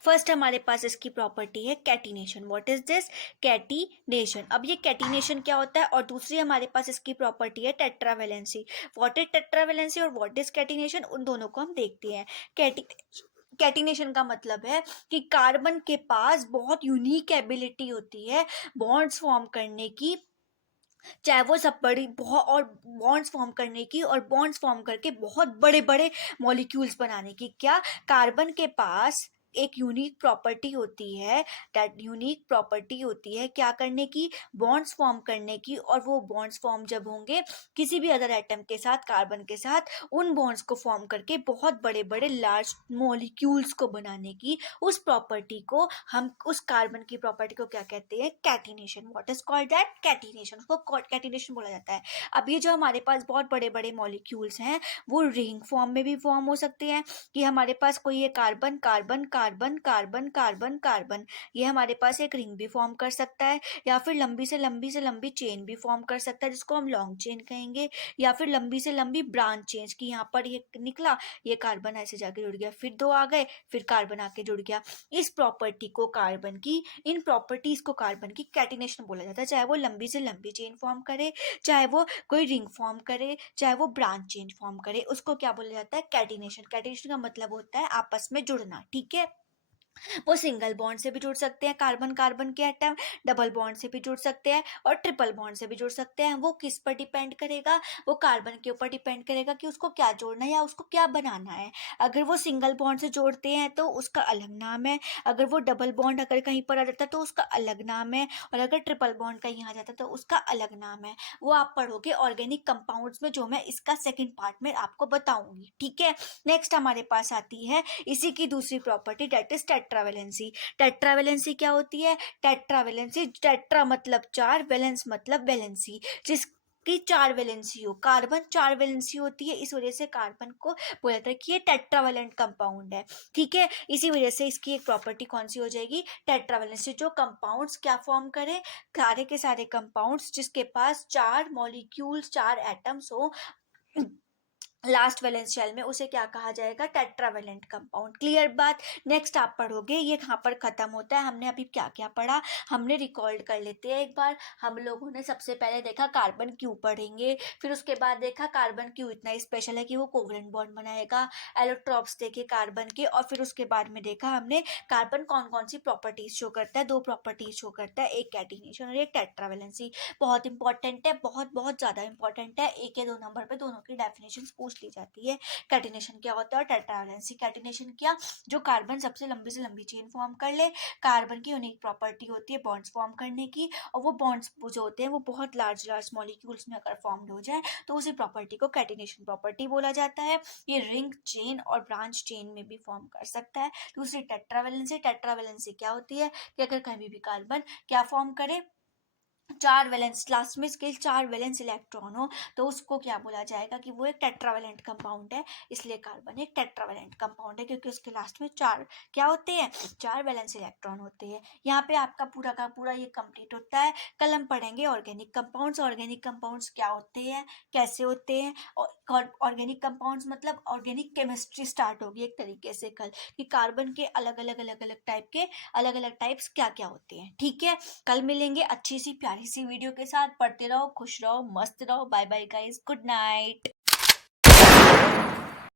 फर्स्ट हमारे पास इसकी प्रॉपर्टी है catenation. What is this? Catenation. अब ये कैटिनेशन क्या होता है? और दूसरी हमारे पास इसकी प्रॉपर्टी है टेट्रावेलेंसी। व्हाट इज टेट्रावेलेंसी और व्हाट इज कैटिनेशन, उन दोनों को हम देखते हैं। कैटिनेशन का मतलब है कि कार्बन के पास बहुत यूनिक एबिलिटी होती है बॉन्ड्स फॉर्म करने की, चाहे वो सब बड़ी बहुत, और बॉन्ड्स फॉर्म करने की और बॉन्ड्स फॉर्म करके बहुत बड़े बड़े मॉलिक्यूल्स बनाने की। क्या? कार्बन के पास एक यूनिक प्रॉपर्टी होती है, दैट यूनिक प्रॉपर्टी होती है क्या करने की? बॉन्ड्स फॉर्म करने की। और वो बॉन्ड्स फॉर्म जब होंगे किसी भी अदर एटम के साथ, कार्बन के साथ, उन बॉन्ड्स को फॉर्म करके बहुत बड़े बड़े लार्ज मॉलिक्यूल्स को बनाने की, उस प्रॉपर्टी को हम, उस कार्बन की प्रॉपर्टी को क्या कहते हैं? Catenation. What is called that? Catenation. उसको कैटिनेशन बोला जाता है। अब ये जो हमारे पास बहुत बड़े बड़े मॉलिक्यूल्स हैं वो रिंग फॉर्म में भी फॉर्म हो सकते हैं, कि हमारे पास कोई ये carbon carbon carbon carbon carbon carbon, ये हमारे पास एक रिंग भी फॉर्म कर सकता है, या फिर लंबी से लंबी चेन भी फॉर्म कर सकता है जिसको हम लॉन्ग चेन कहेंगे, या फिर लंबी से लंबी ब्रांच चेन, की यहाँ पर ये निकला, ये कार्बन ऐसे जाके जुड़ गया, फिर दो आ गए, फिर कार्बन आके जुड़ गया। इस प्रॉपर्टी को कार्बन की, इन प्रॉपर्टीज को कार्बन की कैटिनेशन बोला जाता है। चाहे वो लंबी से लंबी चेन फॉर्म करे, चाहे वो कोई रिंग फॉर्म करे, चाहे वो ब्रांच चेन फॉर्म करे, उसको क्या बोला जाता है? कैटिनेशन। कैटिनेशन का मतलब होता है आपस में जुड़ना। ठीक है, वो सिंगल बॉन्ड से भी जुड़ सकते हैं कार्बन कार्बन के एटम, डबल बॉन्ड से भी जुड़ सकते हैं और ट्रिपल बॉन्ड से भी जुड़ सकते हैं। वो किस पर डिपेंड करेगा? वो कार्बन के ऊपर डिपेंड करेगा कि उसको क्या जोड़ना है या उसको क्या बनाना है। अगर वो सिंगल बॉन्ड से जोड़ते हैं तो उसका अलग नाम है, अगर वो डबल बॉन्ड अगर कहीं पर आ जाता है तो उसका अलग नाम है, और अगर ट्रिपल बॉन्ड कहीं आ जाता है तो उसका अलग नाम है। वो आप पढ़ोगे ऑर्गेनिक कंपाउंड्स में, जो मैं इसका सेकेंड पार्ट में आपको बताऊंगी। ठीक है, नेक्स्ट हमारे पास आती है इसी की दूसरी property, that is tetravalency. Tetravalency क्या होती है? टेट्रावेलेंसी, टेट्रा मतलब चार, वैलेंस मतलब वैलेंसी, जिसकी चार वैलेंसी हो, कार्बन चार वैलेंसी होती है, इस वजह से कार्बन को बोला जाता है कि ये टेट्रावेलेंट कंपाउंड है। ठीक है, इसी वजह से इसकी एक प्रॉपर्टी कौन सी हो जाएगी? टेट्रावेलेंसी। जो कंपाउंड्स क्या फॉर्म करें? सारे के सारे कंपाउंड्स जिसके पास चार मॉलिक्यूल्स, चार एटम्स हो लास्ट वैलेंस शेल में, उसे क्या कहा जाएगा? Tetravalent compound. क्लियर बात? नेक्स्ट आप पढ़ोगे, ये कहाँ पर खत्म होता है। हमने अभी क्या क्या पढ़ा, हमने रिकॉर्ड कर लेते हैं एक बार। हम लोगों ने सबसे पहले देखा कार्बन क्यों पढ़ेंगे, फिर उसके बाद देखा कार्बन क्यों इतना स्पेशल है कि वो कोवलेंट बॉन्ड बनाएगा, एलोट्रॉप्स देखे कार्बन के, और फिर उसके बाद में देखा हमने कार्बन कौन कौन सी प्रॉपर्टीज शो करता है। दो प्रॉपर्टीज शो करता है, एक कैटिनेशन और एक टेट्रावेलेंसी। बहुत इंपॉर्टेंट है, बहुत बहुत ज़्यादा इंपॉर्टेंट है। एक या दो नंबर पे दोनों की डेफिनेशन पूछ ली जाती है। कैटिनेशन क्या होता है और टेट्रावेलेंसी। कैटिनेशन क्या? जो कार्बन सबसे लंबी से लंबी चेन फॉर्म कर ले, कार्बन की यूनिक प्रॉपर्टी होती है बॉन्ड्स फॉर्म करने की, और वो बॉन्ड्स जो होते हैं वो बहुत लार्ज लार्ज मॉलिक्यूल्स में अगर फॉर्म्ड हो जाए तो उसी प्रॉपर्टी को कैटिनेशन प्रॉपर्टी बोला जाता है। ये रिंग चेन और ब्रांच चेन में भी फॉर्म कर सकता है। दूसरी टेट्रावेलेंसी। टेट्रावेलेंसी क्या होती है कि अगर कभी भी कार्बन क्या फॉर्म करे, चार वैलेंस, लास्ट में इसके चार वैलेंस इलेक्ट्रॉन हो, तो उसको क्या बोला जाएगा? कि वो एक टेट्रावेलेंट कंपाउंड है। इसलिए कार्बन एक टेट्रावेलेंट कंपाउंड है क्योंकि उसके लास्ट में चार क्या होते हैं? चार वैलेंस इलेक्ट्रॉन होते हैं। यहाँ पे आपका पूरा का पूरा ये कंप्लीट होता है। कल हम पढ़ेंगे ऑर्गेनिक कंपाउंड्स। ऑर्गेनिक कंपाउंड्स क्या होते हैं, कैसे होते हैं, और ऑर्गेनिक कंपाउंड्स मतलब ऑर्गेनिक केमिस्ट्री स्टार्ट होगी एक तरीके से कल, कि कार्बन के अलग अलग टाइप के अलग अलग टाइप्स क्या क्या होते हैं। ठीक है, कल मिलेंगे अच्छी सी प्यारी सी वीडियो के साथ। पढ़ते रहो, खुश रहो, मस्त रहो। Bye bye guys, good night.